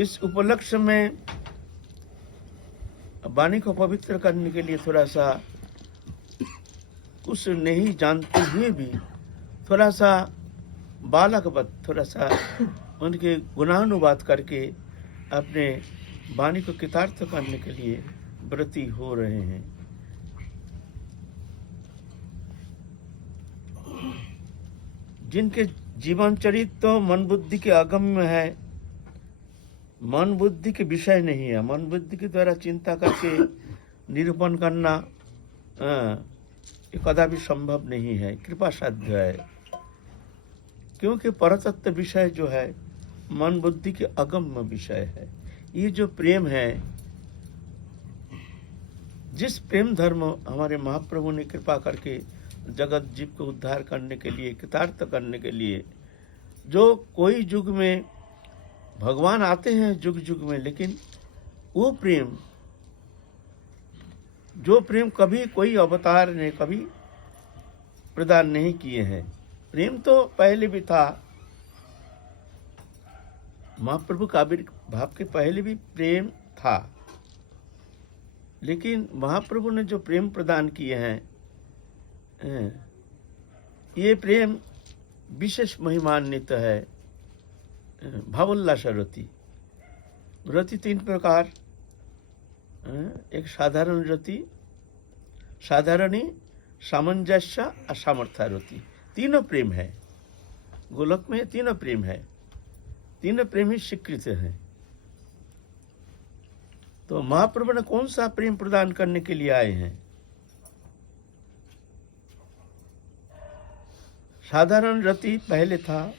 इस उपलक्ष्य में वाणी को पवित्र करने के लिए थोड़ा सा कुछ नहीं जानते हुए भी थोड़ा सा बालकवत थोड़ा सा उनके गुणानुवाद करके अपने वाणी को कृतार्थ करने के लिए व्रती हो रहे हैं। जिनके जीवन चरित्र तो मन बुद्धि के अगम्य है, मन बुद्धि के विषय नहीं है, मन बुद्धि के द्वारा चिंता करके निरूपण करना ये कदापि संभव नहीं है, कृपा साध्य है। क्योंकि परतत्व विषय जो है मन बुद्धि के अगम्य विषय है। ये जो प्रेम है, जिस प्रेम धर्म हमारे महाप्रभु ने कृपा करके जगत जीव को उद्धार करने के लिए, कृतार्थ करने के लिए, जो कोई युग में भगवान आते हैं युग युग में, लेकिन वो प्रेम, जो प्रेम कभी कोई अवतार ने कभी प्रदान नहीं किए हैं। प्रेम तो पहले भी था, महाप्रभु का आविर्भाव के पहले भी प्रेम था, लेकिन महाप्रभु ने जो प्रेम प्रदान किए हैं, ये प्रेम विशेष महिमान्वित है। भावोल्लास रति, रति तीन प्रकार, एक साधारण रति, साधारणी, सामंजस्य और सामर्थ्य रति, तीनों प्रेम है। गोलक में तीनों प्रेम है, तीनों प्रेम ही स्वीकृत है। तो महाप्रभु ने कौन सा प्रेम प्रदान करने के लिए आए हैं? साधारण रति पहले था,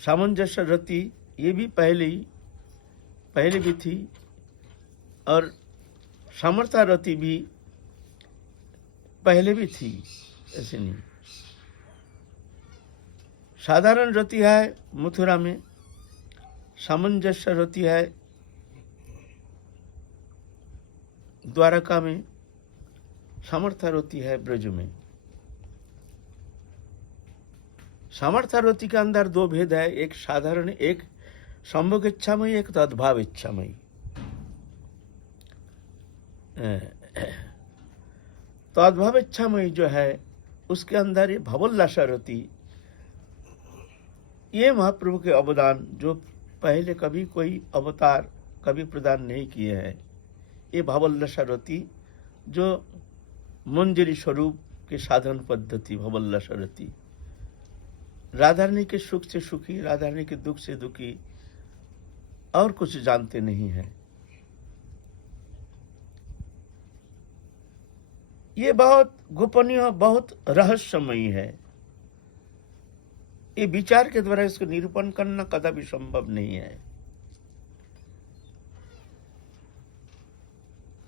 सामंजस्य रति ये भी पहले भी थी, और सामर्थ्य रति भी पहले भी थी, ऐसे नहीं। साधारण रति है मथुरा में, सामंजस्य रति है द्वारका में, सामर्थ्य रति है ब्रज में। सामर्थ्य रति के अंदर दो भेद है, एक साधारण, एक संभोग इच्छामयी, एक तद्भाव इच्छामयी। तद्भाव इच्छामयी जो है उसके अंदर ये भावोल्लास रति, ये महाप्रभु के अवदान जो पहले कभी कोई अवतार कभी प्रदान नहीं किए हैं। ये भावोल्लास रति जो मंजरी स्वरूप के साधन पद्धति, भावोल्लास रति, राधारानी के सुख से सुखी, राधारानी के दुख से दुखी, और कुछ जानते नहीं है। ये बहुत गोपनीय, बहुत रहस्यमयी है। ये विचार के द्वारा इसको निरूपण करना कदापि संभव नहीं है।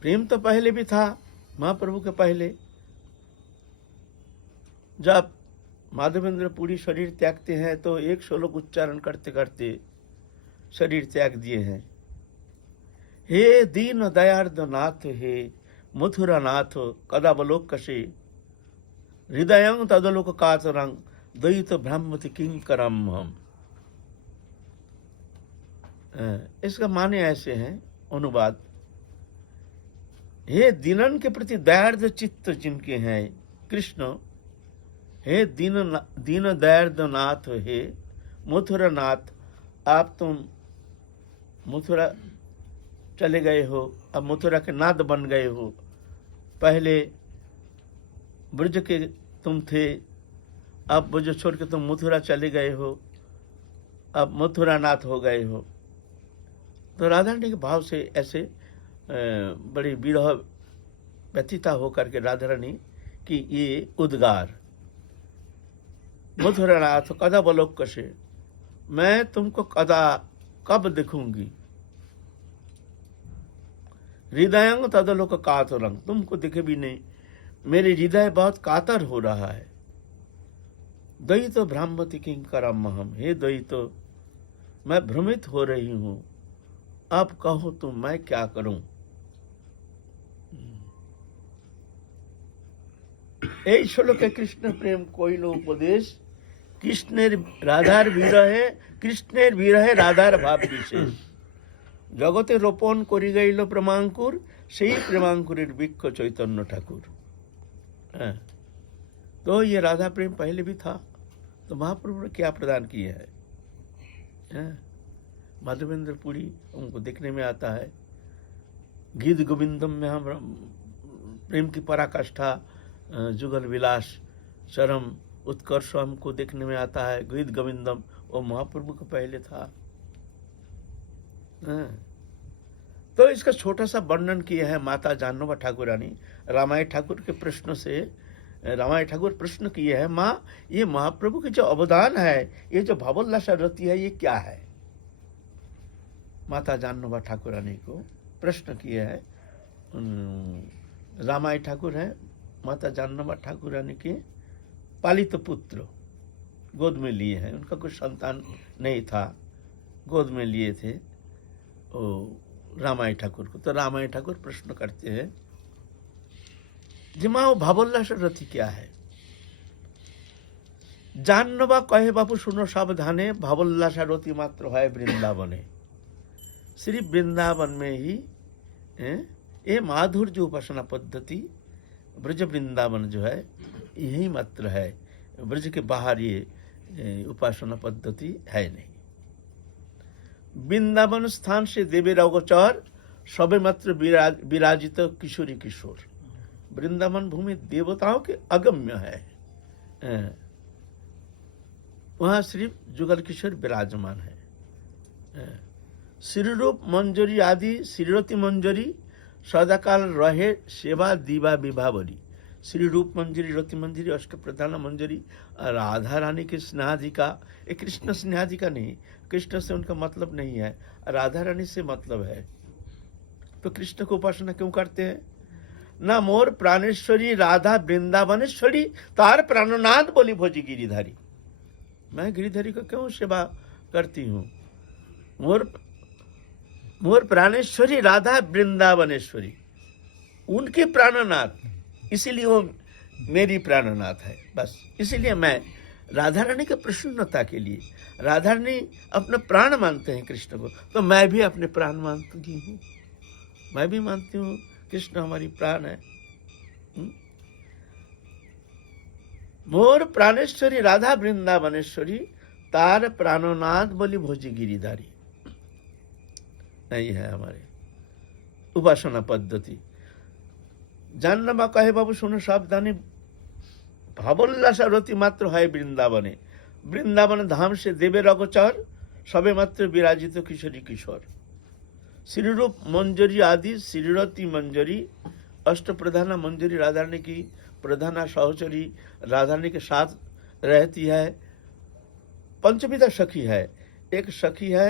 प्रेम तो पहले भी था, महाप्रभु के पहले, जब माधवेंद्र पुरी शरीर त्यागते हैं तो एक श्लोक उच्चारण करते करते शरीर त्याग दिए हैं। हे दीन दयार्द नाथ, हे मथुरा नाथ, कदावलोकसे हृदयं तदलोक कातरं द्वैत भ्राम्यति किंकरम हम। इसका माने ऐसे हैं, अनुवाद, हे दीनन के प्रति दयार्द चित्त जिनके हैं कृष्ण, हे दीन दयार्द नाथ, हे मथुरा नाथ, आप तुम मथुरा चले गए हो, अब मथुरा के नाथ बन गए हो। पहले ब्रज के तुम थे, अब ब्रज छोड़ के तुम मथुरा चले गए हो, अब मथुरा नाथ हो गए हो। तो राधारानी के भाव से ऐसे बड़ी विरह व्यथिता होकर के राधारानी की ये उद्गार, मथुरा नाथ कदा बलोकसे, मैं तुमको कब देखूंगी, हृदयं तदलोक कातरं, तुमको देखे भी नहीं, मेरे हृदय बहुत कातर हो रहा है। द्वैत भ्राम्यति किंकरम हम, हे द्वैत, मैं भ्रमित हो रही हूं, अब कहो तुम मैं क्या करूं। এই শ্লোকে কৃষ্ণ প্রেম কইল উপদেশ, কৃষ্ণের রাধার বিরহে, কৃষ্ণের বিরহে রাধার ভাব বিশেষ, জগতে रोपण करी गईल प्रेमांकुर, সেই प्रेमांकुरेर वृक्ष चैतन्य ठाकुर। तो ये राधा प्रेम पहले भी था, तो महाप्रभु ने क्या प्रदान किया है? माधवेंद्र पुरी हमको देखने में आता है, गीत गोविंदम में हम प्रेम की पराकाष्ठा, जुगल विलास, चरम उत्कर्ष हमको देखने में आता है। गीत गोविंदम वो महाप्रभु को पहले था। तो इसका छोटा सा वर्णन किया है माता जानोबा ठाकुरानी। रामायण ठाकुर के प्रश्न से, रामायण ठाकुर प्रश्न किए हैं, माँ ये महाप्रभु के जो अवदान है, ये जो भावोल्लास रति है, ये क्या है? माता जानोबा ठाकुरानी को प्रश्न किए है। रामायण ठाकुर है माता जानोबा ठाकुरानी के पालित पुत्र, गोद में लिए हैं, उनका कोई संतान नहीं था, गोद में लिए थे ओ रामायण ठाकुर को। तो रामायण ठाकुर प्रश्न करते हैं जी माँ वो भावोल्लास रति क्या है? जानोबा कहे बापू सुनो सावधाने, भावोल्लास रति मात्र है वृंदावने। श्री वृंदावन में ही ये माधुर्य उपासना पद्धति, ब्रज वृंदावन जो है यही मात्र है, ब्रज के बाहर ये उपासना पद्धति है नहीं। वृंदावन स्थान से देवेर अगोचर, सबे मात्र विराजित किशोरी किशोर। वृंदावन भूमि देवताओं के अगम्य है, वहां सिर्फ जुगल किशोर विराजमान है। श्रीरूप मंजरी आदि श्रीरति मंजरी, सदाकाल रहे सेवा दीवा विभावरी। श्री रूप मंजरी, रति मंजरी, अष्ट प्रधान मंजरी, राधा रानी की स्नेहाधिका। ये कृष्ण स्नेहाधिका नहीं, कृष्ण से उनका मतलब नहीं है, राधा रानी से मतलब है। तो कृष्ण को उपासना क्यों करते हैं? ना मोर प्राणेश्वरी राधा वृंदावनेश्वरी, तार प्राणनाथ बोली भोजी गिरिधारी। मैं गिरिधारी को क्यों सेवा करती हूँ? मोर प्राणेश्वरी राधा वृंदावनेश्वरी, उनके प्राणनाथ, इसीलिए वो मेरी प्राणनाथ है। बस इसीलिए मैं राधा रानी की प्रसन्नता के लिए, राधा रानी अपना प्राण मानते हैं कृष्ण को, तो मैं भी अपने प्राण मानती हूँ, मैं भी मानती हूँ कृष्ण हमारी प्राण है। मोर प्राणेश्वरी राधा वृंदावनेश्वरी, तार प्राणनाथ बोली भोजी गिरिधारी। नहीं है हमारे उपासना पद्धति। जानोबा कहे बाबू सुनो सावधानी, भावोल्लास रति मात्र है वृंदावने। वृंदावन धाम से देवेर अगोचर, सबे मात्र विराजित किशोरी किशोर। श्रीरूप मंजरी आदि श्रीरति मंजरी, अष्ट प्रधाना मंजरी राधा रानी की प्रधाना सहचरी राधा रानी के साथ रहती है। पंचविधा सखी है, एक सखी है,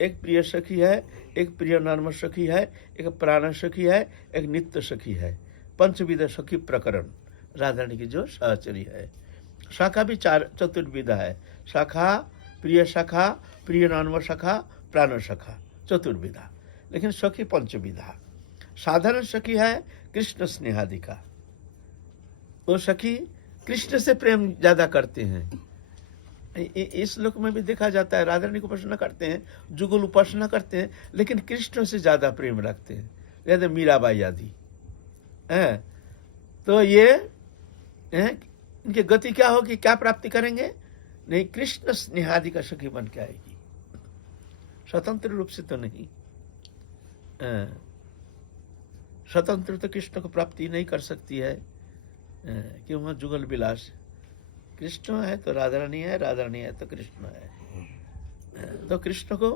एक प्रिय सखी है, एक प्रिय नर्म सखी है, एक प्राण सखी है, एक नित्य सखी है। पंचविधा सखी प्रकरण राधा रानी की जो सहचरी है। शाखा भी चतुर्विधा है, शाखा, प्रिय शाखा, प्रिय नर्म शाखा, प्राण शाखा, चतुर्विधा। लेकिन सखी पंचविधा। साधारण सखी है कृष्ण स्नेहाधिका, वो सखी कृष्ण से प्रेम ज्यादा करते हैं। इस लोक में भी देखा जाता है, राधा रानी को उपासना करते हैं, जुगल उपासना करते हैं, लेकिन कृष्ण से ज्यादा प्रेम रखते हैं, जैसे मीराबाई आदि। तो ये इनकी गति क्या होगी, क्या प्राप्ति करेंगे? नहीं, कृष्ण स्नेहादि का सखी बन के आएगी, स्वतंत्र रूप से तो नहीं। स्वतंत्र तो कृष्ण को प्राप्ति नहीं कर सकती है, क्यों? वहाँ जुगल विलास, कृष्ण है तो राधा रानी है, राधा रानी है तो कृष्ण है। तो कृष्ण को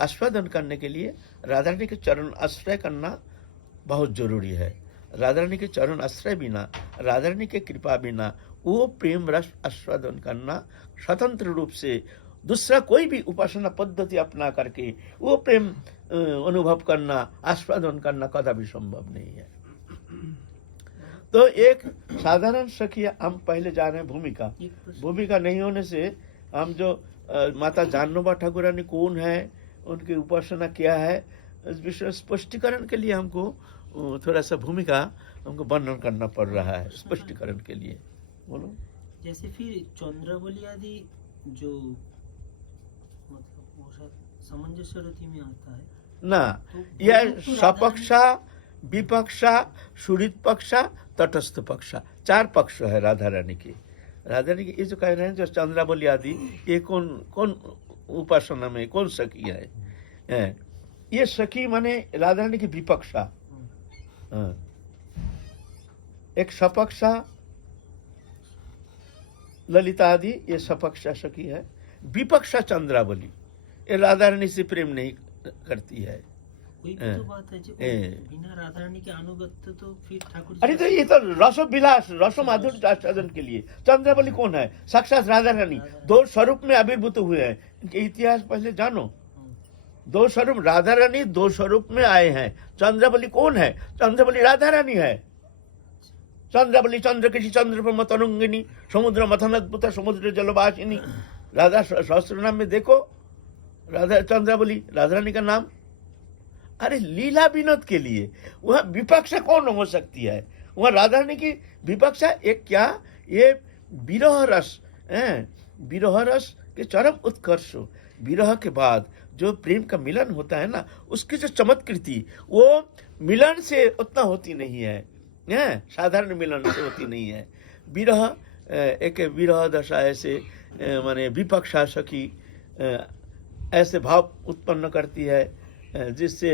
आस्वादन करने के लिए राधा रानी के चरण आश्रय करना बहुत जरूरी है। राधा रानी के चरण आश्रय बिना, राधा रानी के कृपा बिना वो प्रेम रस आस्वादन करना, स्वतंत्र रूप से दूसरा कोई भी उपासना पद्धति अपना करके वो प्रेम अनुभव करना, आस्वादन करना कदापि संभव नहीं है। तो एक साधारण सखी, हम पहले जान रहे भूमिका, भूमिका नहीं होने से हम जो माता जानोबा ठाकुरानी कौन है, उनकी उपासना क्या है, इस विषय स्पष्टीकरण के लिए हमको थोड़ा सा भूमिका हमको वर्णन करना पड़ रहा है, स्पष्टीकरण के लिए। बोलो। जैसे फिर चंद्रवली आदि जो मतलब वो शायद सामंजस्य रति में आता है ना, तो यह वो तो सपक्षा, विपक्षा, सुहृद पक्षा, तटस्थ पक्षा, 4 पक्ष है राधा रानी की। राधा रानी की ये जो कह रहे हैं जो चंद्रावली आदि, ये कौन कौन उपासना में कौन सखी है? ये सखी माने राधा रानी की विपक्षा। हाँ। एक सपक्षा ललिता आदि, ये सपक्षा सखी है। विपक्षा चंद्रावली, ये राधा रानी से प्रेम नहीं करती है। कोई भी तो बात है जी, बिना राधा रानी के अनुगत्य तो फिर ठाकुर जी अरे तो ये तो रसो विलास, रसो माधुर्य आस्वादन के लिए। चंद्रावली कौन है? साक्षात राधा रानी। 2 स्वरूप में आविर्भूत हुए हैं। इनके इतिहास पहले जानो। 2 स्वरूप, राधा रानी 2 स्वरूप में आए हैं। चंद्रावली कौन है? चंद्रावली राधा रानी है। चंद्रावली चंद्र किसी चंद्र पर मतनुंगिनी, समुद्र मथन अद्भुत, समुद्र जलवासिनी। राधा सहस्त्र नाम में देखो, राधा चंद्रावली राधा रानी का नाम। अरे लीला विनोद के लिए वह विपक्षा कौन हो सकती है? वह राधा रानी की विपक्षा एक क्या, ये विरह रस है। विरह रस के चरम उत्कर्ष। विरह के बाद जो प्रेम का मिलन होता है ना, उसकी जो चमत्कृति वो मिलन से उतना होती नहीं है, साधारण मिलन से होती नहीं है। विरह एक विरह दशा ऐसे माने विपक्षा सखी ऐसे भाव उत्पन्न करती है जिससे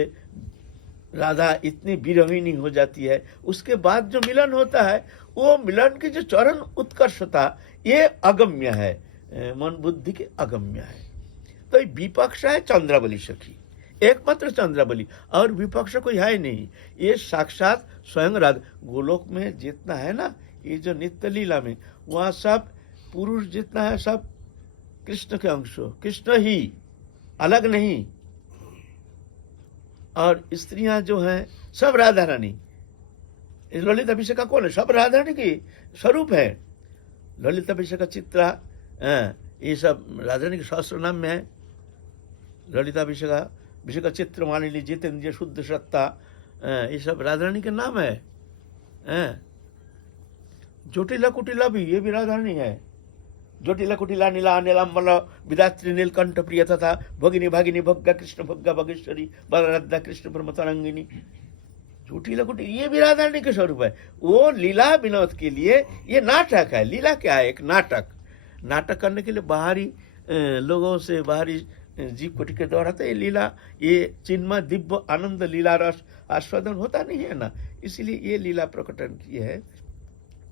राधा इतनी विरहिणी हो जाती है। उसके बाद जो मिलन होता है, वो मिलन की जो चरण उत्कर्षता, ये अगम्य है, मन बुद्धि के अगम्य है। तो ये विपक्षा है चंद्रावली सखी, एकमात्र चंद्रावली, और विपक्ष कोई है नहीं। ये साक्षात स्वयं राधा। गोलोक में जितना है ना, ये जो नित्य लीला में, वहाँ सब पुरुष जितना है सब कृष्ण के अंश, कृष्ण ही, अलग नहीं। और स्त्रियां जो हैं सब राधा रानी। ललित अभिषेक का कौन है? सब राधा रानी की स्वरूप है। ललित अभिषेक का चित्रा, ये सब राधा रानी के सहस्त्र नाम में है। ललित अभिषेक का चित्र मान लीजिए, जितेंद्रिय, शुद्ध सत्ता, ये सब राधा रानी के नाम है। जोटिला कुटिला भी, ये भी राधा रानी है। जोटिला कुटिला नीला नीलांबल विदात्री नीलकंठ प्रिय तथा भगिनी भागिनी भग्गा कृष्ण भग्गा भगेश्वरी बलरद्दा कृष्ण ब्रह्मतरंगिनी। जोटिला कुटिला ये भी राधा रानी के स्वरूप है। वो लीला विनोद के लिए ये नाटक है। लीला क्या है? एक नाटक। नाटक करने के लिए बाहरी लोगों से, बाहरी जीव कोटि के द्वारा तो ये लीला, ये चिन्मय दिव्य आनंद लीला रस आस्वादन होता नहीं है ना, इसलिए ये लीला प्रकटन की है।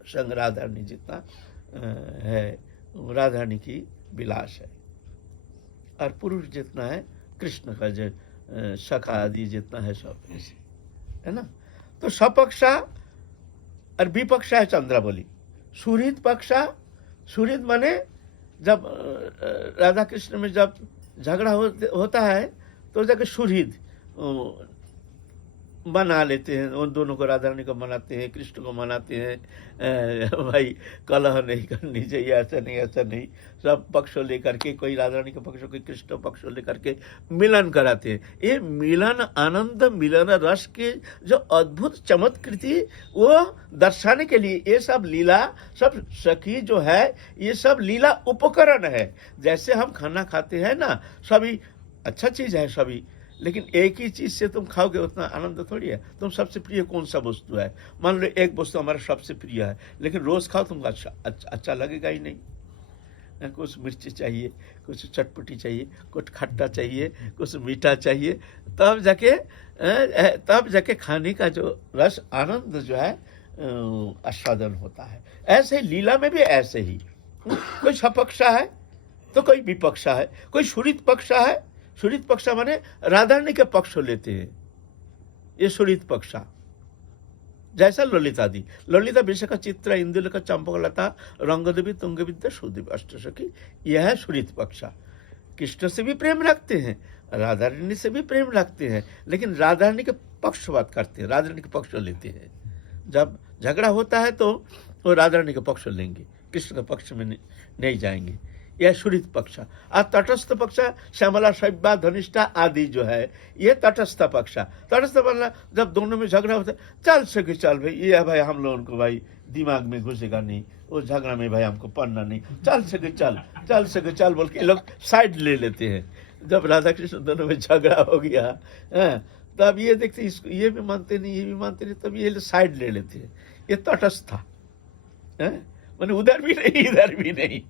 संग राधा रानी जितना है, राधा रानी की विलास है। और पुरुष जितना है कृष्ण का जो सखा आदि जितना है सब ऐसे है ना। तो सपक्षा और विपक्षा है चंद्रावली। सुहृद पक्षा, सुहृद माने जब राधा कृष्ण में जब झगड़ा होता है तो जाके सुहृद मना लेते हैं। उन दोनों को, राधा रानी को मनाते हैं, कृष्ण को मनाते हैं, भाई कलह नहीं करनी चाहिए, ऐसा नहीं ऐसा नहीं। सब पक्ष लेकर के, कोई राधा रानी के पक्ष, कोई कृष्ण पक्ष लेकर के मिलन कराते हैं। ये मिलन आनंद, मिलन रस के जो अद्भुत चमत्कृति वो दर्शाने के लिए ये सब लीला, सब सखी जो है, ये सब लीला उपकरण है। जैसे हम खाना खाते हैं ना, सभी अच्छा चीज है सभी, लेकिन एक ही चीज से तुम खाओगे उतना आनंद थोड़ी है। तुम सबसे प्रिय कौन सा वस्तु है? मान लो एक वस्तु हमारा सबसे प्रिय है, लेकिन रोज खाओ तुमको अच्छा लगेगा ही नहीं। कुछ मिर्ची चाहिए, कुछ चटपटी चाहिए, कुछ खट्टा चाहिए, कुछ मीठा चाहिए, तब जाके खाने का जो रस आनंद जो है आस्वादन होता है। ऐसे ही लीला में भी ऐसे ही कोई सपक्षा है तो कोई विपक्षा है, कोई सुहृद पक्षा है। सुहृद पक्षा माने राधा रानी के पक्ष लेते हैं, ये सुहृद पक्षा। जैसा ललिता दी, ललिता विशाखा चित्रा इंदुलेखा चंपकलता रंगदेवी तुंगविद्या सुदेवी अष्टसखी, यह है सुहृद पक्षा। कृष्ण से भी प्रेम रखते हैं, राधा रानी से भी प्रेम रखते हैं, लेकिन राधा रानी के पक्षपात करते हैं, राधा रानी के पक्ष लेते हैं। जब झगड़ा होता है तो वो राधा रानी के पक्ष लेंगे, कृष्ण के पक्ष में नहीं जाएंगे। यह सुहृद पक्ष। और तटस्थ पक्ष श्यामला, शैव्या, धनिष्ठा आदि जो है, ये तटस्थ पक्ष। तटस्थ मतलब जब दोनों में झगड़ा होता है, चल सके चल भाई, ये भाई हम लोगों को भाई दिमाग में घुसेगा नहीं, वो झगड़ा में भाई हमको पढ़ना नहीं, चल सके चल, चल सके चल बोल के लोग साइड ले लेते हैं। जब राधा कृष्ण दोनों में झगड़ा हो गया, हैं, तब ये देखते इसको ये भी मानते नहीं, ये भी मानते नहीं, तब ये साइड ले लेते हैं। ये तटस्थ था, मैंने उधर भी नहीं इधर भी नहीं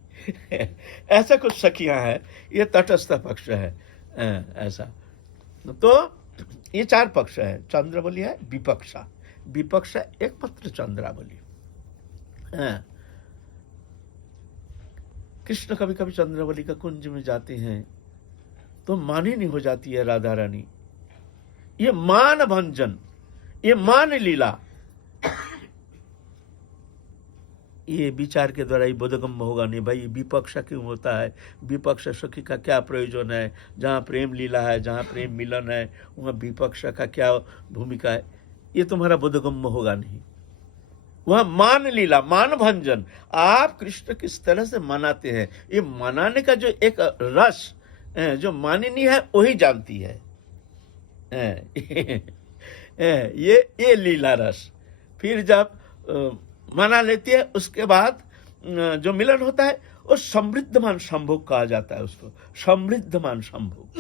ऐसा कुछ सखियां हैं, ये तटस्थ पक्ष है। ऐसा तो ये 4 पक्ष है, चंद्रबली है, विपक्षा, विपक्षा एकमात्र चंद्रावली। कृष्ण कभी कभी चंद्रावली का कुंज में जाते हैं तो मानिनी हो जाती है राधा रानी। ये मान भंजन, ये मान लीला, ये विचार के द्वारा ही बोधगम्य होगा नहीं भाई विपक्षा क्यों होता है, विपक्षा सखी का क्या प्रयोजन है, जहाँ प्रेम लीला है, जहाँ प्रेम मिलन है, वहाँ विपक्षा का क्या भूमिका है, ये तुम्हारा बोधगम्य होगा नहीं। वह मान लीला, मान भंजन, आप कृष्ण किस तरह से मनाते हैं, ये मनाने का जो एक रस जो मानिनी है वही जानती है। ये लीला रस फिर जब मना लेती है, उसके बाद जो मिलन होता है वो समृद्धमान संभोग कहा जाता है उसको, समृद्धमान संभोग।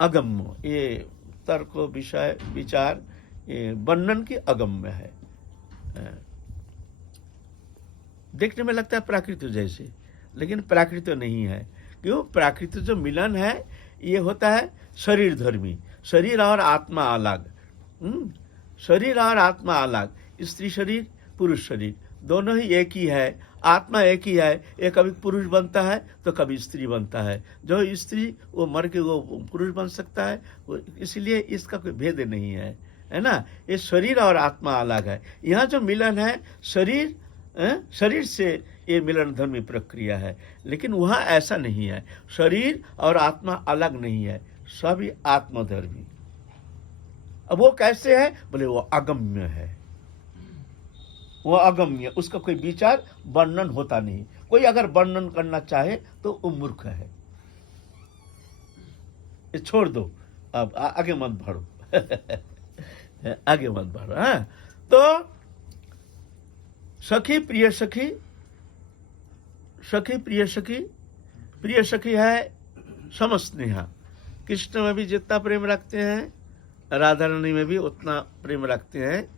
अगम्य, ये तर्क विषय विचार वर्णन की अगम्य है। देखने में लगता है प्राकृत जैसे, लेकिन प्राकृत नहीं है। क्यों? प्राकृत जो मिलन है ये होता है शरीर धर्मी, शरीर और आत्मा अलग, शरीर और आत्मा अलग, स्त्री शरीर पुरुष शरीर दोनों ही एक ही है, आत्मा एक ही है। ये कभी पुरुष बनता है तो कभी स्त्री बनता है, जो स्त्री वो मर के वो पुरुष बन सकता है, इसलिए इसका कोई भेद नहीं है, है ना। ये शरीर और आत्मा अलग है। यहाँ जो मिलन है शरीर शरीर से ये मिलन धर्मी प्रक्रिया है, लेकिन वहाँ ऐसा नहीं है, शरीर और आत्मा अलग नहीं है, सभी आत्मधर्मी। अब वो कैसे है? बोले वो अगम्य है, वो अगम्य, उसका कोई विचार वर्णन होता नहीं। कोई अगर वर्णन करना चाहे तो वो मूर्ख है। ये छोड़ दो, अब आगे मत बढ़ो आगे मत बढ़ो। हाँ, तो सखी प्रिय सखी, सखी प्रिय सखी, प्रिय सखी है समस्नेहा। कृष्ण में भी जितना प्रेम रखते हैं राधा रानी में भी उतना प्रेम रखते हैं।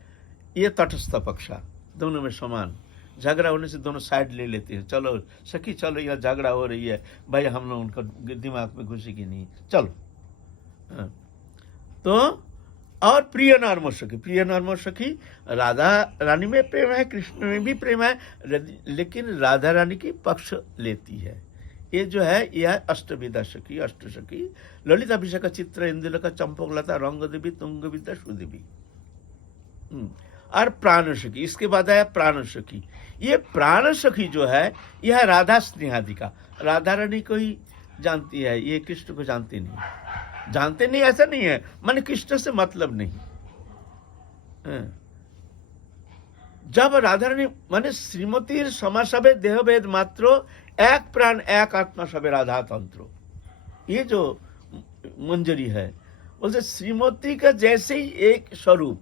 ये तटस्थ पक्षा, दोनों में समान। झगड़ा होने से दोनों साइड ले लेते हैं, चलो सखी चलो यहाँ झगड़ा हो रही है भाई, हम लोग उनका दिमाग में घुसेगी नहीं, चलो। तो और प्रिय नॉर्मल सखी, प्रिय नॉर्मल सखी, राधा रानी में प्रेम है, कृष्ण में भी प्रेम है, लेकिन राधा रानी की पक्ष लेती है। ये जो है यह अष्टविदा सखी, अष्ट सखी, ललिता अभिषेक चित्र इंदुलका चंपकलता रंग देवी तुंग विद्या सुदेवी और प्राण सखी। इसके बाद आया प्राण सखी। ये प्राण सखी जो है यह राधा स्नेहादिका, राधा रानी को ही जानती है, ये कृष्ण को जानती नहीं। जानते नहीं ऐसा नहीं है, मन कृष्ण से मतलब नहीं। जब राधा रानी माने श्रीमतीर समासभे देहभेद मात्रो एक प्राण एक आत्मा सबे राधा तंत्रो, ये जो मंजरी है बोलते श्रीमती का जैसे ही एक स्वरूप,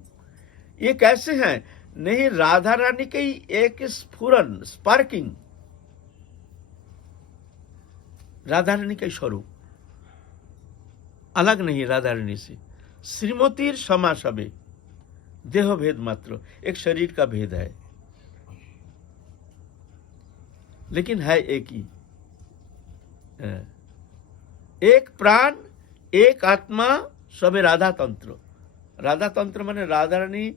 ये कैसे हैं? नहीं, राधा रानी के ही एक स्फुरन, स्पार्किंग, राधा रानी का स्वरूप अलग नहीं राधा रानी से। श्रीमतीर समासभे देह भेद मात्र, एक शरीर का भेद है, लेकिन है एक ही, एक प्राण एक आत्मा सबे राधा तंत्र। राधा तंत्र माने राधा रानी,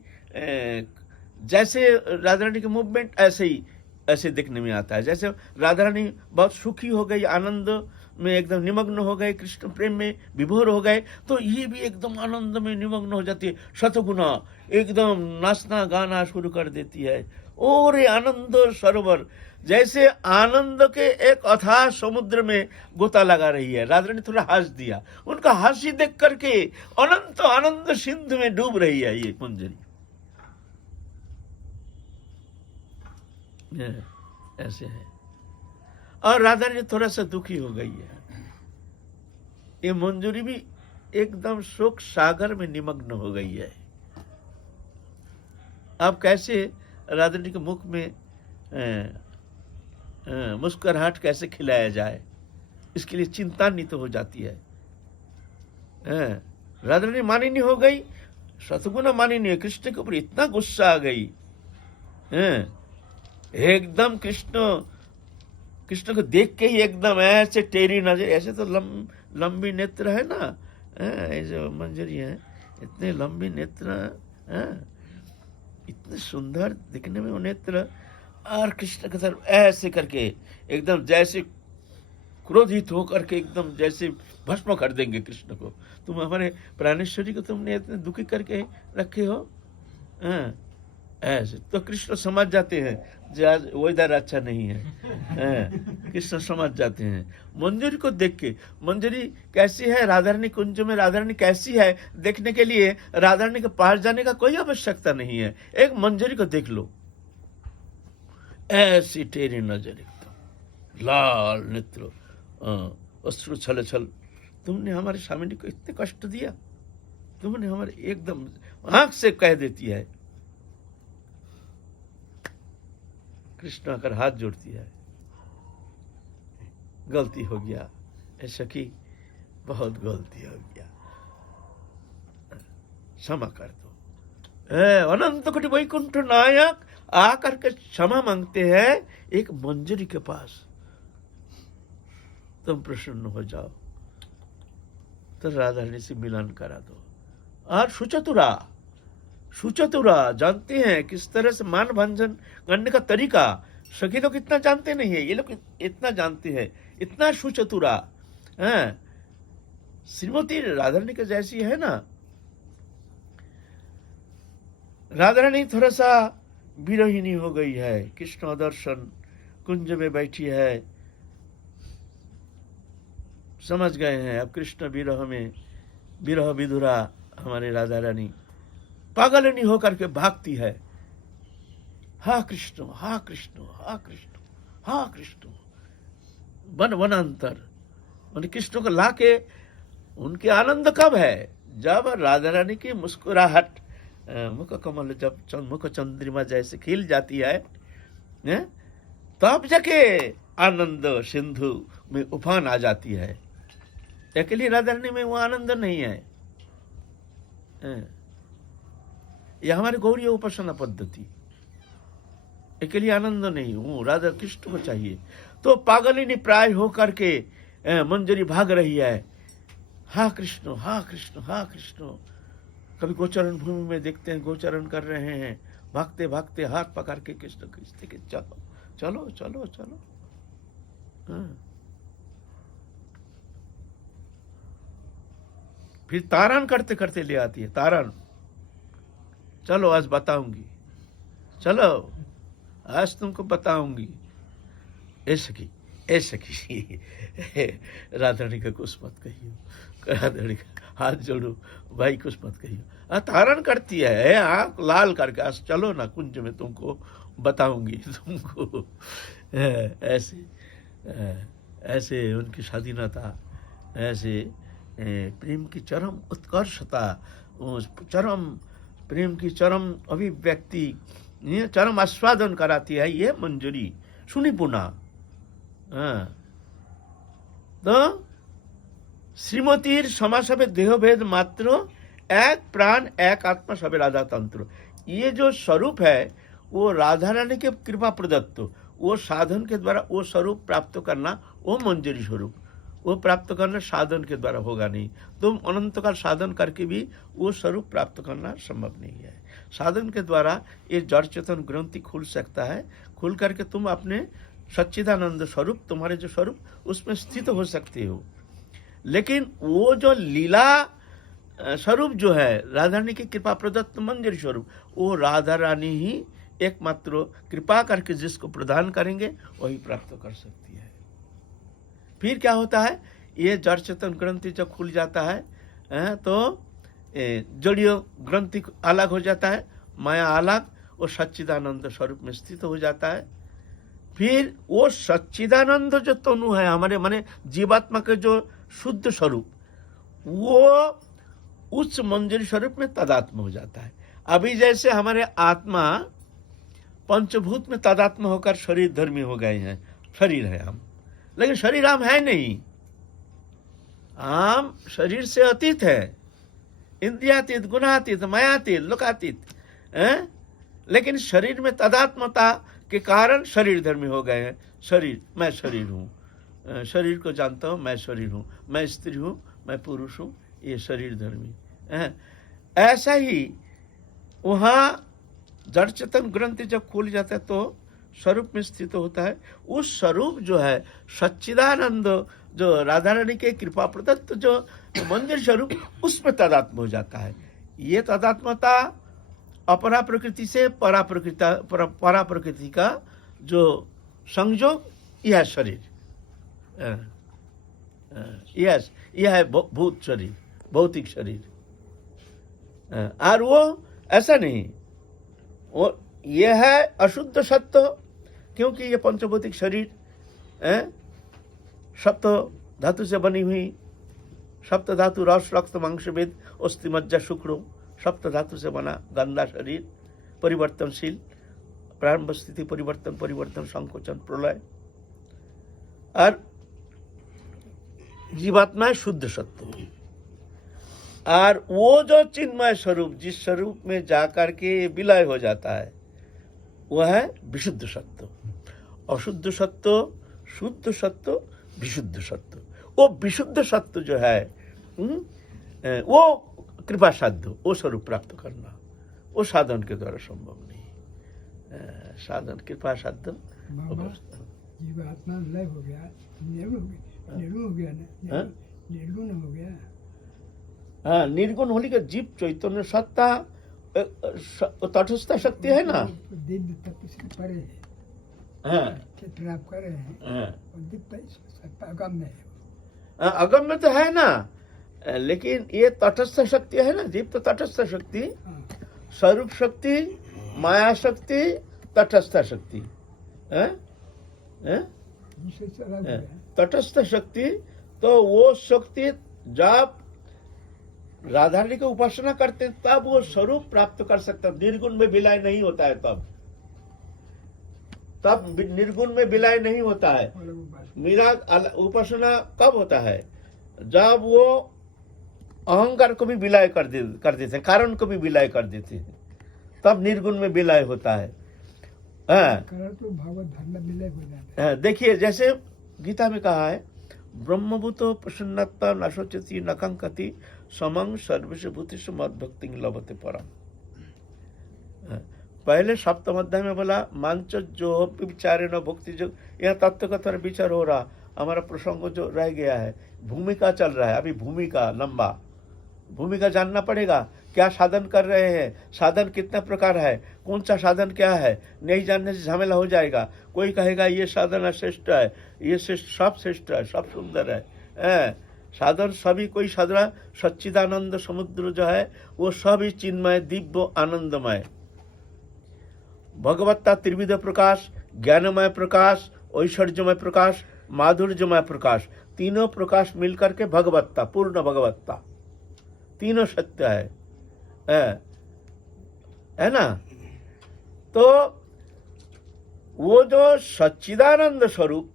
जैसे राधा रानी के मूवमेंट ऐसे ही ऐसे देखने में आता है। जैसे राधा रानी बहुत सुखी हो गई, आनंद में एकदम निमग्न हो गए, कृष्ण प्रेम में विभोर हो गए, तो ये भी एकदम आनंद में निमग्न हो जाती है, शतगुना एकदम नाचना गाना शुरू कर देती है। और ये आनंद सरोवर, जैसे आनंद के एक अथाह समुद्र में गोता लगा रही है। राधा रानी थोड़ा हंस दिया, उनका हंसी देख करके अनंत आनंद सिंधु में डूब रही है ये मंजरी। ऐसे है। और राधा रानी थोड़ा सा दुखी हो गई है, ये मंजूरी भी एकदम शोक सागर में निमग्न हो गई है। अब कैसे राधा रानी के मुख में मुस्कुराहट कैसे खिलाया जाए, इसके लिए चिंता नहीं तो हो जाती है। राधा रानी मानी नहीं हो गई, शतगुना मानी नहीं है, कृष्ण के ऊपर इतना गुस्सा आ गई, एकदम कृष्ण को देख के ही एकदम ऐसे टेढ़ी नजर, ऐसे तो लंबी नेत्र है ना, ऐसे मंजरी है, इतने लंबी नेत्र, इतने सुंदर दिखने में वो नेत्र, और कृष्ण की तरफ ऐसे करके एकदम जैसे क्रोधित होकर के एकदम जैसे भस्म कर देंगे कृष्ण को। तुम हमारे प्राणेश्वरी को तुमने इतने दुखी करके रखे हो, ऐसे तो कृष्ण समझ जाते हैं जो आज वेदर अच्छा नहीं है, कृष्ण समझ जाते हैं। मंजरी को देख के, मंजरी कैसी है, राधा रानी कुंज में राधा रानी कैसी है देखने के लिए राधा रानी के पास जाने का कोई आवश्यकता नहीं है, एक मंजरी को देख लो, ऐसी टेढ़ी नजर, एकदम लाल नेत्र, अश्रु छल छल। तुमने हमारे स्वामी को इतने कष्ट दिया, तुमने हमारे, एकदम आंख से कह देती है। कृष्ण आकर हाथ जोड़ती है, गलती हो गया ऐसा की, बहुत गलती हो गया, क्षमा कर दो। अनंत कोटि वैकुंठ नायक आकर के क्षमा मांगते हैं एक मंजरी के पास, तुम प्रसन्न हो जाओ तो राधा रानी से मिलन करा दो। और सुचतुरा जानते हैं किस तरह से मान भंजन करने का तरीका, सखी लोग इतना जानते नहीं है, ये लोग इतना जानते हैं, इतना सुचतुरा। श्रीमती राधा रानी के जैसी है ना, राधा रानी थोड़ा सा विरहिनी हो गई है, कृष्ण दर्शन कुंज में बैठी है, समझ गए हैं अब कृष्ण विरह में, विरह विधुरा हमारे राधा रानी पागलनी होकर के भागती है, हा कृष्ण हा कृष्ण हा कृष्ण हा कृष्ण, वन वनांतर। उन कृष्ण को लाके, उनके आनंद कब है, जब राधा रानी की मुस्कुराहट, मुख कमल जब मुख चंद्रिमा जैसे खिल जाती है, तब जाके आनंद सिंधु में उफान आ जाती है। अकेली राधा रानी में वो आनंद नहीं है, यह हमारे गौरी उपासना पद्धति, अकेली आनंद नहीं, वो राधा कृष्ण को चाहिए। तो पागलिनी प्राय होकर के मंजरी भाग रही है, हा कृष्ण हा कृष्ण हा कृष्ण। कभी गोचरण भूमि में देखते हैं, गोचरण कर रहे हैं, भागते भागते हाथ पकड़ के कृष्ण खींचते कि चलो चलो चलो चलो। फिर तारण करते करते ले आती है, तारण, चलो आज बताऊंगी, चलो आज तुमको बताऊंगी, ऐसे की राधा रानी का कुछ मत कहियो, राधा रानी का हाथ जोड़ो, भाई कुछ मत कहियो, तारण करती है आंख लाल करके, आज चलो ना कुंज में तुमको बताऊंगी तुमको। ऐसे ऐसे उनकी स्वाधीनता, ऐसे प्रेम की चरम उत्कर्षता, चरम प्रेम की चरम अभिव्यक्ति, चरम आस्वादन कराती है ये मंजरी। सुनी पुना तो श्रीमतीर समासभे देहभेद मात्र, एक प्राण एक आत्मा सबे राधा तंत्र। ये जो स्वरूप है वो राधा रानी के कृपा प्रदत्त, वो साधन के द्वारा वो स्वरूप प्राप्त करना, वो मंजरी स्वरूप वो प्राप्त करना साधन के द्वारा होगा नहीं। तुम अनंत काल साधन करके भी वो स्वरूप प्राप्त करना संभव नहीं है। साधन के द्वारा ये जड़ चेतन ग्रंथि खुल सकता है, खुल करके तुम अपने सच्चिदानंद स्वरूप, तुम्हारे जो स्वरूप, उसमें स्थित हो सकते हो। लेकिन वो जो लीला स्वरूप जो है राधा रानी की कृपा प्रदत्त मंजरी स्वरूप, वो राधा रानी ही एकमात्र कृपा करके जिसको प्रदान करेंगे वही प्राप्त कर सकती है। फिर क्या होता है, ये जड़ चेतन ग्रंथि जब खुल जाता है तो जड़ियों ग्रंथि अलग हो जाता है, माया अलग, वो सच्चिदानंद स्वरूप में स्थित हो जाता है। फिर वो सच्चिदानंद जो तनु है हमारे माने जीवात्मा के जो शुद्ध स्वरूप, वो उस मंजरी स्वरूप में तदात्म हो जाता है। अभी जैसे हमारे आत्मा पंचभूत में तादात्म्य होकर शरीर धर्मी हो गए हैं, शरीर है हम, लेकिन शरीर हम है नहीं, हम शरीर से अतीत है, इंद्रियातीत, गुणातीत, मायातीत, लोकातीत हैं? लेकिन शरीर में तादात्म्यता के कारण शरीर धर्मी हो गए हैं। शरीर, मैं शरीर हूँ, शरीर को जानता हूँ, मैं शरीर हूँ, मैं स्त्री हूँ, मैं पुरुष हूँ, ये शरीर धर्मी है। ऐसा ही वहाँ जड़ चेतन ग्रंथि जब खोल जाता है तो स्वरूप में स्थित होता है। उस स्वरूप जो है सच्चिदानंद, जो राधा रानी के कृपा प्रदत्त जो मंदिर स्वरूप, उसमें तादात्म्य हो जाता है। ये तादात्म्यता अपरा प्रकृति से परा प्रकृति का जो संयोग, यह शरीर, यह है भूत शरीर, भौतिक शरीर। और वो ऐसा नहीं, वो ये है अशुद्ध सत्व, क्योंकि ये पंचभौतिक शरीर सप्त धातु से बनी हुई, सप्त धातु रस रक्त मांस वेद अस्थि मज्जा शुक्र, सप्त धातु से बना गंदा शरीर, परिवर्तनशील, प्रारंभ स्थिति परिवर्तन, परिवर्तन संकोचन प्रलय। और जीवात्मा है शुद्ध सत्व। और वो जो चिन्मय स्वरूप, जिस स्वरूप में जाकर के विलय हो जाता है, वह है विशुद्ध सत्व। अशुद्ध सत्व, शुद्ध सत्व, विशुद्ध सत्व। वो विशुद्ध सत्व जो है वो कृपा साध्य, वो स्वरूप प्राप्त करना, वो साधन के द्वारा संभव नहीं। साधन कृपा साध्य। जीवात्मा लय हो गया, निर्गुण हो गया ना, निर्गुण हो गया। हाँ, निर्गुण होने का जीव चैतन्य सत्ता तटस्थ शक्ति है ना, दिन तक से परे है, हाँ, प्राप्त कर रहे हैं, हाँ, और दिव्य सत्ता अगम्य है। अगम्य तो है ना, लेकिन ये तटस्थ शक्ति है ना, जीव तो तटस्थ शक्ति, स्वरूप शक्ति, माया शक्ति, तटस्थ शक्ति, तटस्थ शक्ति। तो वो शक्ति जब राधा रानी की उपासना करते हैं तब वो स्वरूप प्राप्त कर सकता है। निर्गुण में विलय नहीं होता है, तब निर्गुण में विलय नहीं होता है। मेरा उपासना कब होता है? जब वो अहंकार को भी विलय कर देते हैं, कारण को भी विलय कर देते हैं, तब निर्गुण में विलय होता है। तो भागवत धर्म विलय हो जाता है। देखिए, जैसे गीता में कहा है, ब्रह्मभूतो प्रसन्नता न शोचति न कंकति समं सर्वेषु भूतेषु मद्भक्ति लभते परम। पहले सप्तम अध्याय में बोला मांच जो विचारे न भक्ति जो, यह तत्व कथन विचार हो रहा, हमारा प्रसंग जो रह गया है, भूमिका चल रहा है अभी, भूमिका लंबा, भूमिका जानना पड़ेगा। क्या साधन कर रहे हैं, साधन कितना प्रकार है, कौन सा साधन क्या है, नहीं जानने से झमेला हो जाएगा। कोई कहेगा ये साधन श्रेष्ठ है, ये सब श्रेष्ठ है, सब सुंदर है, साधन सभी, कोई साधन सच्चिदानंद समुद्र जो है वो सभी चिन्मय, दिव्य, आनंदमय, भगवत्ता त्रिविध प्रकाश, ज्ञानमय प्रकाश, ऐश्वर्यमय प्रकाश, माधुर्यमय प्रकाश, तीनों प्रकाश मिलकर के भगवत्ता, पूर्ण भगवत्ता, तीनों सत्य है ना। तो वो जो सच्चिदानंद स्वरूप,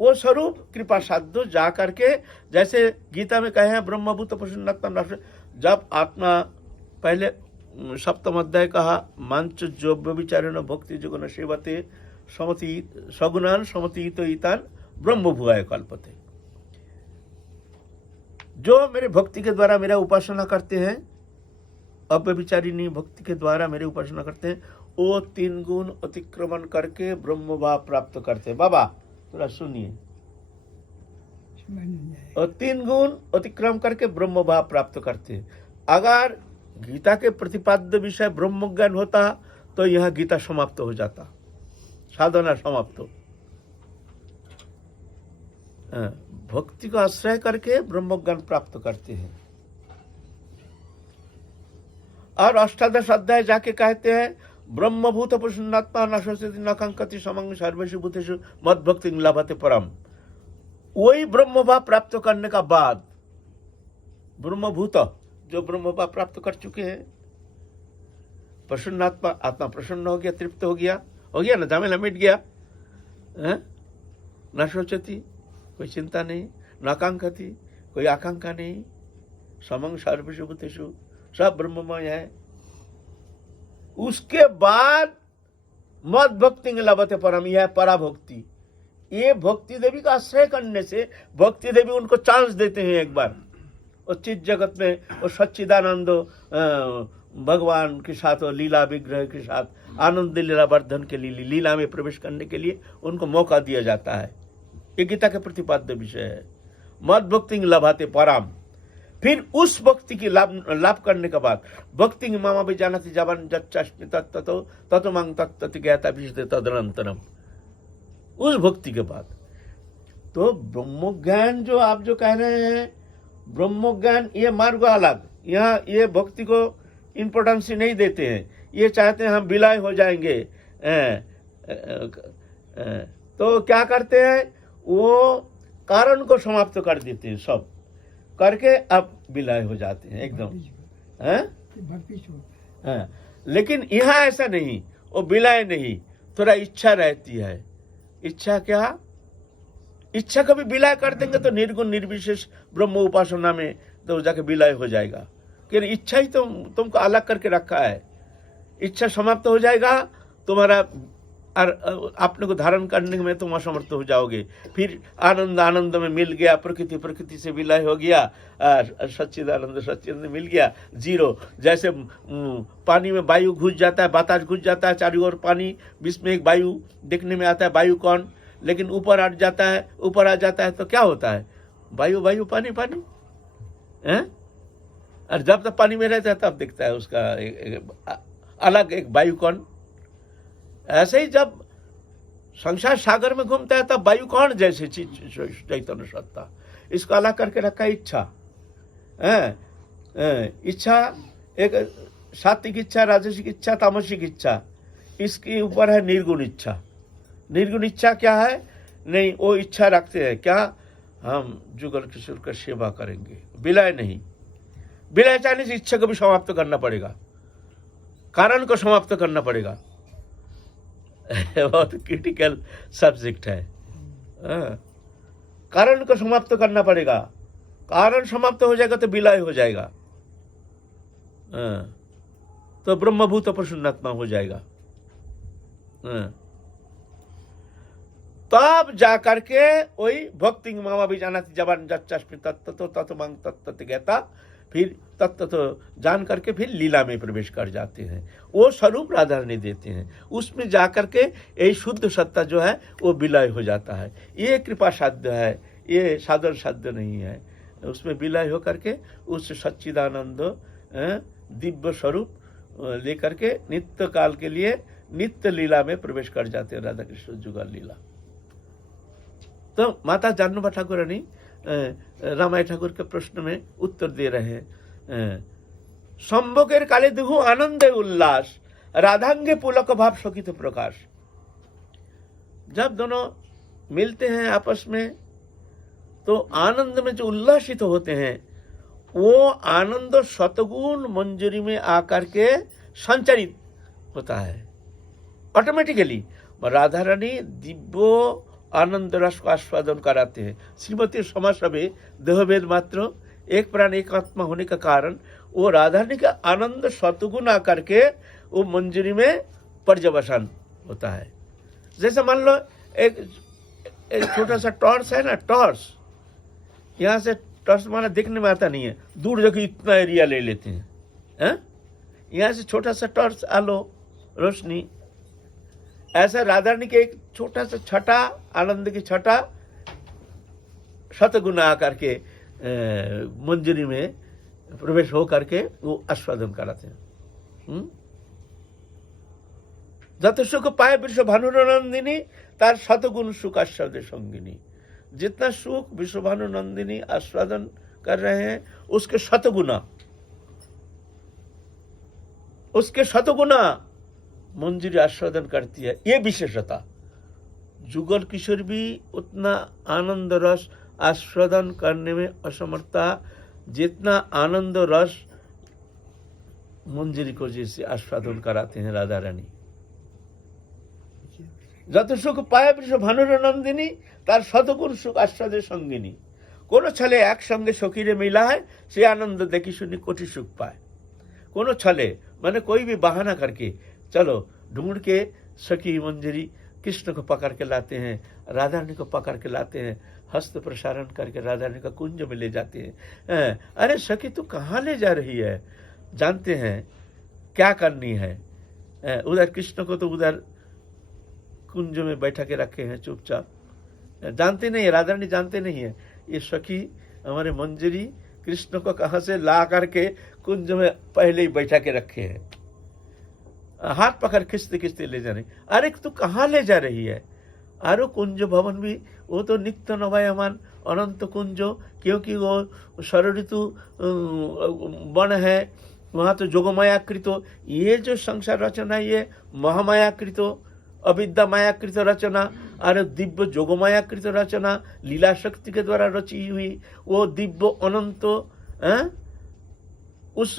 वो स्वरूप कृपा साध्य जा करके, जैसे गीता में कहे हैं ब्रह्मभूत प्रसन्नता, जब आत्मा, पहले सप्तम अध्याय कहा मांच जो विचारण भक्ति जोगन सेवते समति सगुणान समतीत ईतान ब्रह्मभुआय कल्पते। जो मेरे भक्ति के द्वारा मेरा उपासना करते हैं, अव्यभिचारिणी भक्ति के द्वारा मेरे उपासना करते हैं, वो 3 गुण अतिक्रमण करके ब्रह्म भाव प्राप्त करते हैं। बाबा थोड़ा सुनिए, और 3 गुण अतिक्रम करके ब्रह्म भाव प्राप्त करते हैं। अगर गीता के प्रतिपाद्य विषय ब्रह्म ज्ञान होता तो यह गीता समाप्त हो जाता, साधना समाप्त हो। भक्ति को आश्रय करके ब्रह्म ज्ञान प्राप्त करते हैं। और अष्टादश अध्याय जाके कहते हैं ब्रह्मभूत प्रसन्नात्मा न शोचति न कंकति समं सर्वेषु भूतेषु मद्भक्ति लभते परम। वही ब्रह्म भाव प्राप्त करने का बाद, ब्रह्मभूत जो ब्रह्म भाव प्राप्त कर चुके हैं। प्रसन्न आत्मा, आत्मा प्रसन्न हो गया, तृप्त हो गया ना, झमेला मिट गया, न सोचती, कोई चिंता नहीं, न आकांक्षती, कोई आकांक्षा नहीं, समंग सर्वसु भूतेषु, सब ब्रह्ममय है। उसके बाद मद भक्ति लभते परम, यह पराभक्ति। ये भक्ति देवी का आश्रय करने से भक्ति देवी उनको चांस देते हैं एक बार, और चित जगत में वो सच्चिदानंद भगवान के साथ और लीला विग्रह के साथ आनंद लीला वर्धन के लिए, लीला में प्रवेश करने के लिए उनको मौका दिया जाता है। ये गीता के प्रतिपाद्य विषय है। मद भक्ति लभाते पराम। फिर उस भक्ति की लाभ करने के बाद भक्ति मामा भी जाना थी जबान जच्चास्मि तत्तो ततो मांग तत्त ज्ञाता विशुद्धि तदनंतरम। उस भक्ति के बाद तो ब्रह्म ज्ञान जो आप जो कह रहे हैं, ब्रह्म ज्ञान ये मार्ग अलग, यहाँ ये भक्ति को इम्पोर्टेंस नहीं देते हैं। ये चाहते हैं हम विलय हो जाएंगे, तो क्या करते हैं, वो कारण को समाप्त कर देते हैं, सब करके अब विलय हो जाते हैं एकदम, भक्ति छोड़। हाँ, लेकिन यहाँ ऐसा नहीं, वो विलय नहीं, थोड़ा इच्छा रहती है। इच्छा क्या, इच्छा कभी विलय कर देंगे तो निर्गुण निर्विशेष ब्रह्म उपासना में तो जाके विलय हो जाएगा। कि इच्छा ही तो तुमको अलग करके रखा है। इच्छा समाप्त हो जाएगा, तुम्हारा अपने को धारण करने में तुम असमर्थ हो जाओगे। फिर आनंद आनंद में मिल गया, प्रकृति प्रकृति से विलय हो गया, सच्चिदानंद सच्चिदानंद मिल गया, जीरो। जैसे पानी में वायु घुस जाता है, बतास घुस जाता है चारों ओर पानी, बीच में एक वायु देखने में आता है, वायु कौन, लेकिन ऊपर आ जाता है तो क्या होता है, वायु वायु पानी पानी है। और जब तक पानी में रहता है तब दिखता है उसका अलग एक वायु कौन। ऐसे ही जब संसार सागर में घूमता है तब वायु कौन जैसे चैतन्य सत्ता, इसको अलग करके रखा है इच्छा। इच्छा एक सात्विक इच्छा, राजसिक इच्छा, तामसिक इच्छा, इसके ऊपर है निर्गुण इच्छा। निर्गुण इच्छा क्या है, नहीं वो इच्छा रखते हैं क्या, हम जुगल किशोर का सेवा करेंगे, विलय नहीं। विलय चाहने से इच्छा को भी समाप्त करना पड़ेगा, कारण को समाप्त करना पड़ेगा। बहुत क्रिटिकल सब्जेक्ट है। कारण को समाप्त करना पड़ेगा, कारण समाप्त हो जाएगा तो विलय हो जाएगा, तो ब्रह्मभूत प्रसन्नात्मा हो जाएगा। तब जाकर के वही भक्ति मामा भी जाना थी जबान जच्चास्मि तत्त तो तत्व मांग तत्त ज्ञाता, फिर तत्व तो जान करके फिर लीला में प्रवेश कर जाते हैं। वो स्वरूप राधा रानी देते हैं, उसमें जाकर के यही शुद्ध सत्ता जो है वो विलय हो जाता है। ये कृपा साध्य है, ये साधन साध्य नहीं है। उसमें विलय हो करके उस सच्चिदानंद दिव्य स्वरूप लेकर के नित्य काल के लिए नित्य लीला में प्रवेश कर जाते हैं, राधा कृष्ण जुगल लीला। तो माता जानवी ठाकुर रानी रामाय ठाकुर के प्रश्न में उत्तर दे रहे हैं। संभोगेर काले देहु आनंदे उल्लास, राधांगे पुलक भाव सकित प्रकाश। जब दोनों मिलते हैं आपस में तो आनंद में जो उल्लासित होते हैं, वो आनंद शतगुण मंजरी में आकर के संचरित होता है ऑटोमेटिकली। राधा रानी दिव्य आनंद रस को आस्वादन कराते हैं। श्रीमती समासभे देहभेद मात्र, एक प्राण एक आत्मा होने का कारण वो राधा रानी का आनंद शतगुण आकर के वो मंजरी में पर्यवसान होता है। जैसे मान लो एक छोटा सा टॉर्च है ना, टॉर्च, यहाँ से टॉर्च माना देखने में आता नहीं है, दूर जाके इतना एरिया ले लेते हैं। यहाँ से छोटा सा टॉर्च आलो रोशनी, ऐसा राधा रानी के एक छोटा सा छटा, आनंद की छटा शतगुना आकर के मंजरी में प्रवेश हो करके वो आस्वादन कराते हैं। जत सुख पाए विश्व भानुनंदिनी तार शतगुण सुख आस्वादे संगिनी। जितना सुख विश्व भानुनंदिनी आस्वादन कर रहे हैं उसके शतगुना मंजरी आस्वादन करती है। ये विशेषता, जुगल किशोर भी उतना आनंद रस आस्वादन करने में असमर्थता जितना आनंद रस मंजरी को जैसे आस्वादन कराते हैं राधा रानी। যত সুখ পায় বৃষ ভানুর নন্দিনী, তার শতগুণ সুখ আস্বাদে সঙ্গিনী। কোনো ছলে একসঙ্গে সখীরে मिलाए, से आनंद देखी सुनी कोटि सुख पाए। कोनो छले माने कोई भी बहाना करके चलो ढूंढ के सखी मंजरी कृष्ण को पकड़ के लाते हैं, राधा रानी को पकड़ के लाते हैं, हस्त प्रसारण करके राधा रानी का कुंज में ले जाते हैं। अरे सखी तू कहाँ ले जा रही है, जानते हैं क्या करनी है। उधर कृष्ण को तो उधर कुंज में बैठा के रखे हैं चुपचाप, जानते नहीं है, राधा रानी जानते नहीं है ये सखी हमारे मंजरी कृष्ण को कहाँ से ला करके कुंज में पहले ही बैठा के रखे हैं, हाथ पकड़ खिंचते खिंचते ले जा रही। अरे तू कहाँ ले जा रही है। अरे कुंज भवन भी वो तो नित्य नवायमान अनंत कुंज, क्योंकि वो षड़-ऋतु वन है, वहाँ तो जोगमायाकृत। ये जो संसार रचना ये महामायाकृत अविद्या मायाकृत रचना, अरे दिव्य जोगमायाकृत रचना लीला शक्ति के द्वारा रची हुई वो दिव्य अनंत उस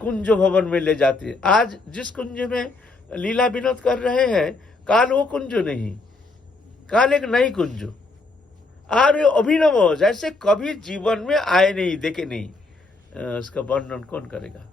कुंज भवन में ले जाते। आज जिस कुंज में लीला विनोद कर रहे हैं, काल वो कुंज नहीं, काल एक नई कुंज, और ये अभिनव जैसे कभी जीवन में आए नहीं देखे नहीं, उसका वर्णन कौन करेगा।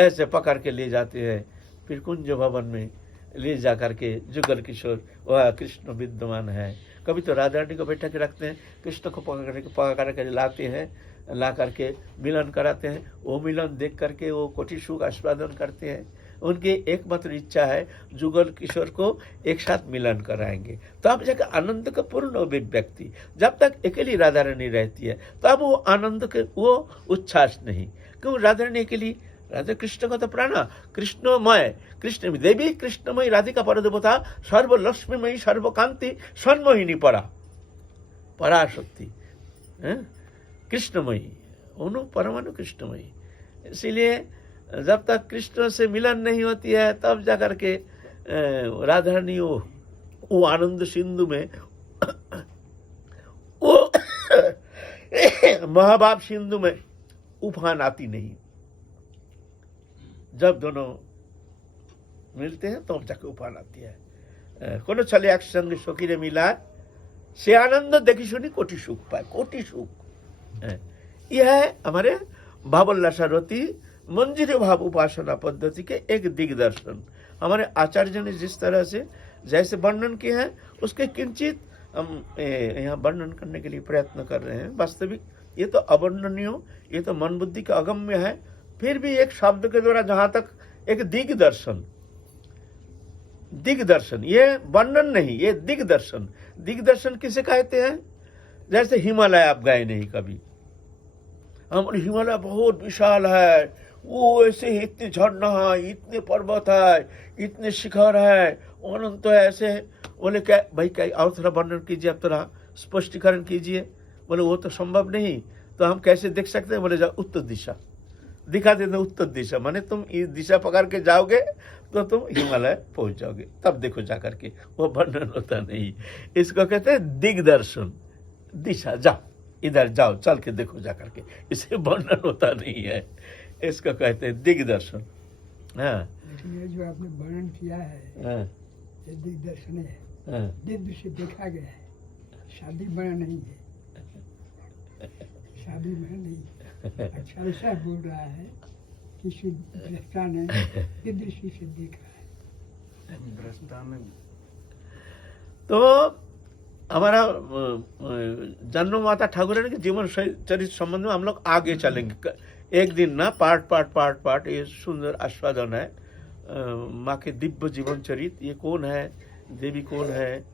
ऐसे पकड़ के ले जाते हैं, फिर कुंज भवन में ले जा करके जुगल किशोर वह कृष्ण विद्यमान है। कभी तो राधा रानी को बैठा के रखते हैं, कृष्ण को पकड़ के लाते हैं, ला करके मिलन कराते हैं। वो मिलन देख करके वो कोटि सुख आस्वादन करते हैं। उनकी एकमात्र इच्छा है जुगल किशोर को एक साथ मिलन कराएंगे, तब जाकर आनंद का पूर्ण अभिव्यक्ति। जब तक अकेली राधा रानी रहती है तब वो आनंद के वो उच्छ्वास नहीं, क्यों राधा रानी अकेली, राधा कृष्ण का तो प्राणा कृष्णमय, कृष्ण देवी कृष्णमयी राधिका परदेवता सर्वलक्ष्मीमयी सर्वकांति सन्मोहिनी पराशक्ति कृष्णमयी, उनु परमाणु कृष्णमयी। इसीलिए जब तक कृष्ण से मिलन नहीं होती है तब जाकर के राधा रानी वो आनंद सिंधु में वो महाभाव सिंधु में उफान आती नहीं। जब दोनों मिलते हैं तो जाके उफान आती है। कोनो छले एक संग सखीरे मिलाए, से आनंद देखी सुनी कोटि सुख पाए। कोटि सुख यह है हमारे भावोल्लासारती मंजरी भाव उपासना पद्धति के एक दिग्दर्शन। हमारे आचार्य ने जिस तरह से जैसे वर्णन किए हैं उसके किंचित हम यहाँ वर्णन करने के लिए प्रयत्न कर रहे हैं। वास्तविक ये तो अवर्णनीय, ये तो मन बुद्धि का अगम्य है, फिर भी एक शब्द के द्वारा जहां तक एक दिग्दर्शन, दिग्दर्शन ये वर्णन नहीं, ये दिग्दर्शन। दिग्दर्शन किसे कहते हैं। जैसे हिमालय आप गए नहीं कभी, हम हिमालय बहुत विशाल है, वो ऐसे ही इतने झरना है, इतने पर्वत है, इतने शिखर है, अनंत है, ऐसे बोले क्या भाई क्या और थोड़ा वर्णन कीजिए, आप थोड़ा स्पष्टीकरण कीजिए। बोले वो तो संभव नहीं, तो हम कैसे देख सकते हैं। बोले जाओ उत्तर दिशा दिखा देते, उत्तर दिशा माने तुम इस दिशा पकड़ के जाओगे तो तुम हिमालय पहुंच जाओगे, तब देखो जाकर के। वो वर्णन होता नहीं, इसको कहते हैं दिग्दर्शन। दिशा जाओ, इधर जाओ, चल के देखो जाकर के, इसे वर्णन होता नहीं है, इसको कहते हैं दिग्दर्शन। हाँ, लेकिन ये जो आपने वर्णन किया है हाँ, ये दिग्दर्शन है, हाँ, दिव्य से देखा गया है, शादी बना नहीं है, शादी बना नहीं। अच्छा ऐसा बोल रहा है किसी दृष्टा ने दृष्टि से देखा है। दृष्टा में तो हमारा जन्म माता ठाकुर के जीवन चरित्र संबंध में हम लोग आगे चलेंगे। एक दिन ना पार्ट ये सुंदर आस्वादन है। माँ के दिव्य जीवन चरित्र, ये कौन है, देवी कौन है,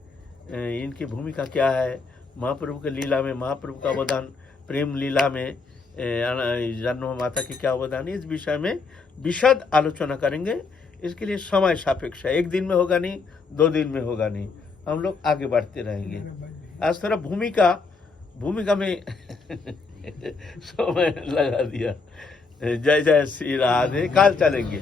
इनकी भूमिका क्या है, महाप्रभु के लीला में महाप्रभु का अवदान, प्रेम लीला में जन्म माता की क्या अवदान है, इस विषय में विशद आलोचना करेंगे। इसके लिए समय सापेक्ष है, एक दिन में होगा नहीं, 2 दिन में होगा नहीं, हम लोग आगे बढ़ते रहेंगे। आज थोड़ा भूमिका में समय लगा दिया। जय जय श्री राधे, काल चलेंगे।